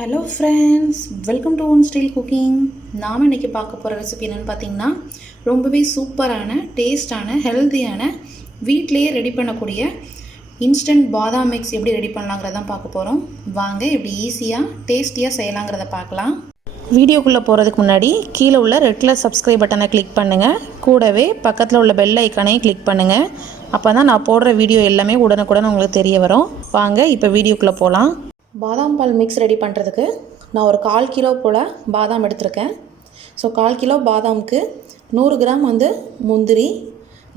Hello friends, welcome to one style cooking. நாம் இன்றைக்கி பார்க்க போகிற ரெசிபி என்னென்னு பார்த்தீங்கன்னா ரொம்பவே சூப்பரான டேஸ்டான ஹெல்த்தியான வீட்டிலையே ரெடி பண்ணக்கூடிய இன்ஸ்டன்ட் பாதாம் மிக்ஸ் எப்படி ரெடி பண்ணலாங்கிறதான் பார்க்க போகிறோம். வாங்க எப்படி ஈஸியாக டேஸ்டியாக செய்யலாங்கிறத பார்க்கலாம். வீடியோக்குள்ளே போகிறதுக்கு முன்னாடி கீழே உள்ள ரெட் கலர் சப்ஸ்கிரைப் பட்டனை கிளிக் பண்ணுங்கள். கூடவே பக்கத்தில் உள்ள பெல் ஐக்கானையும் கிளிக் பண்ணுங்கள். அப்போ தான் நான் போடுற வீடியோ எல்லாமே உடனுக்குடன் உங்களுக்கு தெரிய வரும். வாங்க இப்போ வீடியோக்குள்ளே போகலாம். பாதாம் பால் மிக்ஸ் ரெடி பண்ணுறதுக்கு நான் ஒரு 1/4 கிலோ போல் பாதாம் எடுத்திருக்கேன். ஸோ 1/4 கிலோ பாதாமுக்கு 100 கிராம் முந்திரி,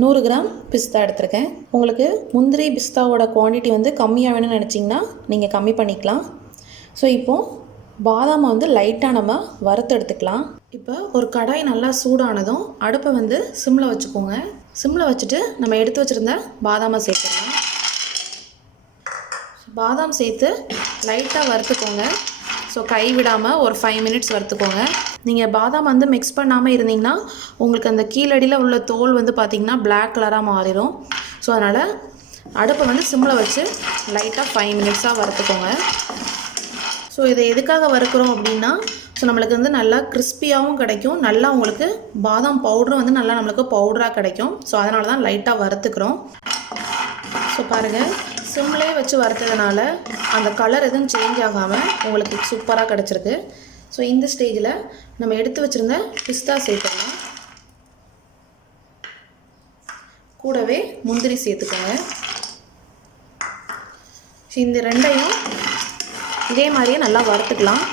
100 கிராம் பிஸ்தா எடுத்திருக்கேன். உங்களுக்கு முந்திரி பிஸ்தாவோட குவான்டிட்டி கம்மியாக வேணும்னு நினச்சிங்கன்னா நீங்கள் கம்மி பண்ணிக்கலாம். ஸோ இப்போது பாதாமை லைட்டாக நம்ம வறுத்து எடுத்துக்கலாம். இப்போ ஒரு கடாய் நல்லா சூடானதும் அடுப்பை சிம்மில் வச்சுக்கோங்க. சிம்மில் வச்சுட்டு நம்ம எடுத்து வச்சுருந்த பாதாமை சேர்த்துக்கலாம். பாதாம் சேர்த்து லைட்டாக வறுத்துக்கோங்க. ஸோ கை விடாமல் ஒரு 5 மினிட்ஸ் வறுத்துக்கோங்க. நீங்கள் பாதாம் மிக்ஸ் பண்ணாமல் இருந்தீங்கன்னா உங்களுக்கு அந்த கீழடியில் உள்ள தோல் பார்த்திங்கன்னா பிளாக் கலராக மாறிடும். ஸோ அதனால் அடுப்பை சிம்மில் வச்சு லைட்டாக 5 மினிட்ஸாக வறுத்துக்கோங்க. ஸோ இதை எதுக்காக வறுக்கிறோம் அப்படின்னா ஸோ நம்மளுக்கு நல்லா கிறிஸ்பியாகவும் கிடைக்கும், நல்லா உங்களுக்கு பாதாம் பவுடரும் நல்லா நம்மளுக்கு பவுடராக கிடைக்கும். ஸோ அதனால தான் லைட்டாக வறுத்துக்கிறோம். ஸோ பாருங்கள், சிம்லேயே வச்சு வறுத்ததுனால அந்த கலர் எதுவும் சேஞ்ச் ஆகாமல் உங்களுக்கு சூப்பராக கிடச்சிருக்கு. ஸோ இந்த ஸ்டேஜில் நம்ம எடுத்து வச்சுருந்த பிஸ்தா சேர்த்துக்கலாம். கூடவே முந்திரி சேர்த்துக்கோங்க. ஸோ இந்த ரெண்டையும் இதே மாதிரியே நல்லா வறுத்துக்கலாம்.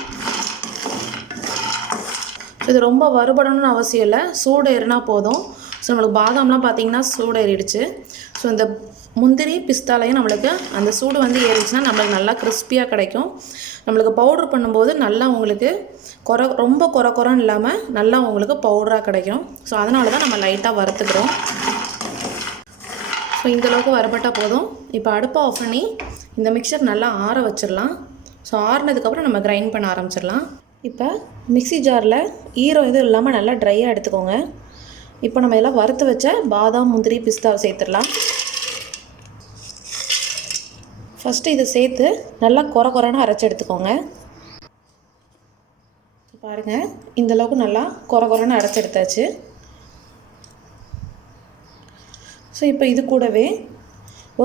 ஸோ இது ரொம்ப வறுபடணும்னு அவசியம் இல்லை, சூடு ஏறினா போதும். ஸோ நம்மளுக்கு பாதாம்லாம் பார்த்திங்கன்னா சூடு ஏறிடுச்சு. ஸோ இந்த முந்திரி பிஸ்தாலையும் நம்மளுக்கு அந்த சூடு ஏறிடுச்சுன்னா நம்மளுக்கு நல்லா கிறிஸ்பியாக கிடைக்கும். நம்மளுக்கு பவுட்ரு பண்ணும்போது நல்லா உங்களுக்கு ரொம்ப குறைன்னு இல்லாமல் நல்லா உங்களுக்கு பவுடராக கிடைக்கும். ஸோ அதனால தான் நம்ம லைட்டாக வறுத்துக்கிறோம். ஸோ இந்தளவுக்கு வறுபட்டால் போதும். இப்போ அடுப்பை ஆஃப் பண்ணி இந்த மிக்சர் நல்லா ஆற வச்சிடலாம். ஸோ ஆறினதுக்கப்புறம் நம்ம கிரைண்ட் பண்ண ஆரம்பிச்சிடலாம். இப்போ மிக்ஸி ஜாரில் ஈரம் எதுவும் இல்லாமல் நல்லா ட்ரையாக எடுத்துக்கோங்க. இப்போ நம்ம இதெல்லாம் வறுத்து வச்ச பாதாம் முந்திரி பிஸ்தாவை சேர்த்துடலாம். ஃபஸ்ட்டு இதை சேர்த்து நல்லா குறைன்னு அரைச்சி எடுத்துக்கோங்க. பாருங்கள், இந்தளவுக்கு நல்லா குறைன்னு அரைச்சி எடுத்தாச்சு. ஸோ இப்போ இது கூடவே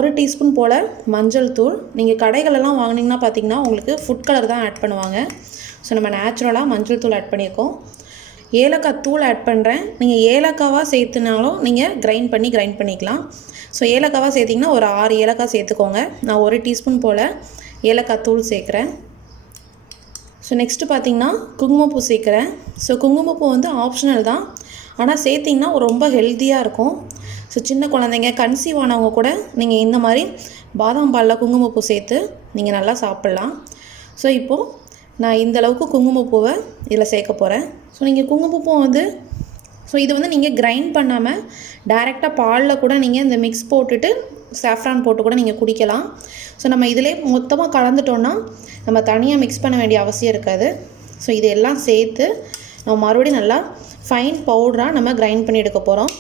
1 டீஸ்பூன் போல் மஞ்சள் தூள். நீங்கள் கடைகளெல்லாம் வாங்கினீங்கன்னா பார்த்தீங்கன்னா உங்களுக்கு ஃபுட் கலர் தான் ஆட் பண்ணுவாங்க. ஸோ நம்ம நேச்சுரலாக மஞ்சள் தூள் ஆட் பண்ணியிருக்கோம். ஏலக்காய் தூள் ஆட் பண்ணுறேன். நீங்கள் ஏலக்காவாக சேர்த்துனாலும் நீங்கள் கிரைண்ட் பண்ணிக்கலாம். ஸோ ஏலக்காவாக சேர்த்திங்கன்னா ஒரு 6 ஏலக்காய் சேர்த்துக்கோங்க. நான் 1 டீஸ்பூன் போல் ஏலக்காய் தூள் சேர்க்குறேன். ஸோ நெக்ஸ்ட்டு பார்த்திங்கன்னா குங்குமப்பூ சேர்க்குறேன். ஸோ குங்குமப்பூ ஆப்ஷனல் தான், ஆனால் சேர்த்திங்கன்னா ரொம்ப ஹெல்த்தியாக இருக்கும். ஸோ சின்ன குழந்தைங்க கன்சீவ் ஆனவங்க கூட நீங்கள் இந்த மாதிரி பாதாம் பாலில் குங்குமப்பூ சேர்த்து நீங்கள் நல்லா சாப்பிட்லாம். ஸோ இப்போது நான் இந்தளவுக்கு குங்குமப்பூவை இதில் சேர்க்க போகிறேன். ஸோ நீங்கள் குங்குமப்பூ ஸோ இது நீங்கள் கிரைண்ட் பண்ணாமல் டைரெக்டாக பாலில் கூட நீங்கள் இந்த மிக்ஸ் போட்டுட்டு சாஃப்ரான் போட்டு கூட நீங்கள் குடிக்கலாம். ஸோ நம்ம இதிலே மொத்தமாக கலந்துட்டோன்னா நம்ம தனியாக மிக்ஸ் பண்ண வேண்டிய அவசியம் இருக்காது. ஸோ இதெல்லாம் சேர்த்து நம்ம மறுபடியும் நல்லா ஃபைன் பவுடராக நம்ம கிரைண்ட் பண்ணி எடுக்க போகிறோம்.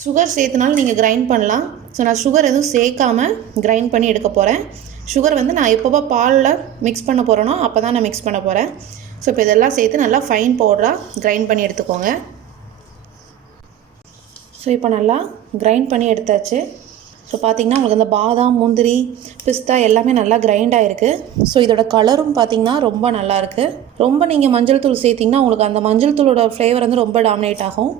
சுகர் சேர்த்துனாலும் நீங்கள் கிரைண்ட் பண்ணலாம். ஸோ நான் சுகர் எதுவும் சேர்க்காமல் கிரைண்ட் பண்ணி எடுக்க போகிறேன். சுகர் நான் எப்போவோ பாலில் மிக்ஸ் பண்ண போகிறேனோ அப்போ தான் நான் மிக்ஸ் பண்ண போகிறேன். ஸோ இப்போ இதெல்லாம் சேர்த்து நல்லா ஃபைன் பவுடராக கிரைண்ட் பண்ணி எடுத்துக்கோங்க. ஸோ இப்போ நல்லா கிரைண்ட் பண்ணி எடுத்தாச்சு. ஸோ பார்த்திங்கன்னா உங்களுக்கு அந்த பாதாம் முந்திரி பிஸ்தா எல்லாமே நல்லா கிரைண்ட் ஆகிருக்கு. ஸோ இதோட கலரும் பார்த்திங்கன்னா ரொம்ப நல்லாயிருக்கு. ரொம்ப நீங்கள் மஞ்சள் தூள் சேர்த்திங்கன்னா உங்களுக்கு அந்த மஞ்சள் தூளோட ஃப்ளேவர் ரொம்ப டாமினேட் ஆகும்.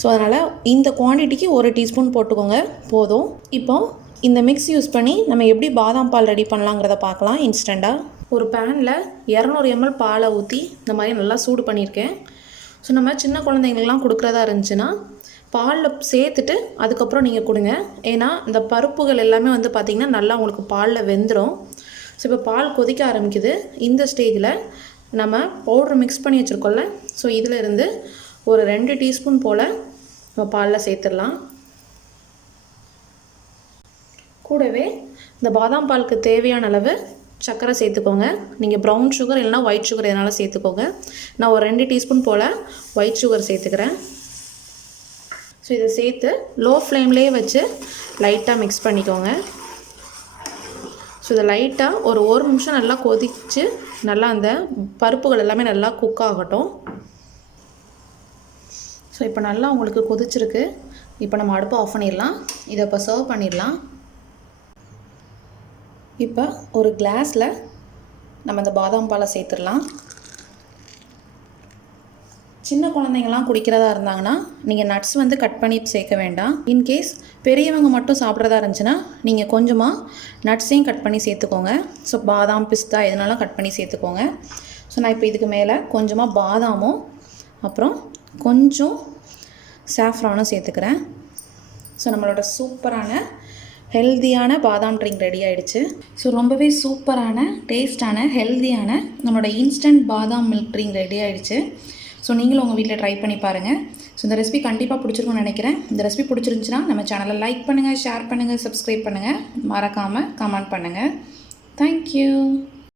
ஸோ அதனால் இந்த குவான்டிட்டிக்கு 1 டீஸ்பூன் போட்டுக்கோங்க போதும். இப்போது இந்த மிக்ஸ் யூஸ் பண்ணி நம்ம எப்படி பாதாம் பால் ரெடி பண்ணலாங்கிறத பார்க்கலாம். இன்ஸ்டண்ட்டாக ஒரு பேனில் 200 ml பாலை ஊற்றி இந்த மாதிரி நல்லா சூடு பண்ணியிருக்கேன். ஸோ நம்ம சின்ன குழந்தைங்களுக்குலாம் கொடுக்குறதா இருந்துச்சுன்னா பாலில் சேர்த்துட்டு அதுக்கப்புறம் நீங்கள் கொடுங்க. ஏன்னா இந்த பருப்புகள் எல்லாமே பார்த்திங்கன்னா நல்லா உங்களுக்கு பாலில் வெந்துடும். ஸோ இப்போ பால் கொதிக்க ஆரம்பிக்குது. இந்த ஸ்டேஜில் நம்ம பவுட்ரு மிக்ஸ் பண்ணி வச்சுருக்கோம்ல, ஸோ இதில் இருந்து ஒரு 2 டீஸ்பூன் போல் நம்ம பாலில் சேர்த்துடலாம். கூடவே இந்த பாதாம் பாலுக்கு தேவையான அளவு சர்க்கரை சேர்த்துக்கோங்க. நீங்கள் ப்ரௌன் சுகர் இல்லைனா ஒயிட் சுகர் எதனால சேர்த்துக்கோங்க. நான் ஒரு 2 டீஸ்பூன் போல் ஒயிட் சுகர் சேர்த்துக்கிறேன். ஸோ இதை சேர்த்து லோ ஃப்ளேம்லேயே வச்சு லைட்டாக மிக்ஸ் பண்ணிக்கோங்க. ஸோ இதை லைட்டாக ஒரு நிமிஷம் நல்லா கொதித்து நல்லா அந்த பருப்புகள் எல்லாமே நல்லா குக் ஆகட்டும். ஸோ இப்போ நல்லா உங்களுக்கு கொதிச்சிருக்கு. இப்போ நம்ம அடுப்பை ஆஃப் பண்ணிடலாம். இதை இப்போ சர்வ் பண்ணிடலாம். இப்போ ஒரு கிளாஸில் நம்ம இந்த பாதாம் பாலை சேர்த்துடலாம். சின்ன குழந்தைங்கள்லாம் குடிக்கிறதா இருந்தாங்கன்னா நீங்கள் நட்ஸ் வந்து கட் பண்ணி சேர்க்க வேண்டாம். இன்கேஸ் பெரியவங்க மட்டும் சாப்பிட்றதா இருந்துச்சுன்னா நீங்கள் கொஞ்சமாக நட்ஸையும் கட் பண்ணி சேர்த்துக்கோங்க. ஸோ பாதாம், பிஸ்தா எதுனாலும் கட் பண்ணி சேர்த்துக்கோங்க. ஸோ நான் இப்போ இதுக்கு மேலே கொஞ்சமாக பாதாமும் அப்புறம் கொஞ்சம் சாஃப்ரானும் சேர்த்துக்கிறேன். ஸோ நம்மளோட சூப்பரான ஹெல்த்தியான பாதாம் ட்ரிங்க் ரெடி ஆகிடுச்சு. ஸோ ரொம்பவே சூப்பரான டேஸ்டான ஹெல்த்தியான நம்மளோட இன்ஸ்டன்ட் பாதாம் மில்க் ட்ரிங்க் ரெடி ஆகிடுச்சு. ஸோ நீங்களும் உங்கள் வீட்டில் ட்ரை பண்ணி பாருங்கள். ஸோ இந்த ரெசிபி கண்டிப்பாக பிடிச்சிருக்குன்னு நினைக்கிறேன். இந்த ரெசிபி பிடிச்சிருந்துச்சுன்னா நம்ம சேனலை லைக் பண்ணுங்கள், ஷேர் பண்ணுங்கள், சப்ஸ்கிரைப் பண்ணுங்கள், மறக்காமல் கமெண்ட் பண்ணுங்கள். தேங்க்யூ.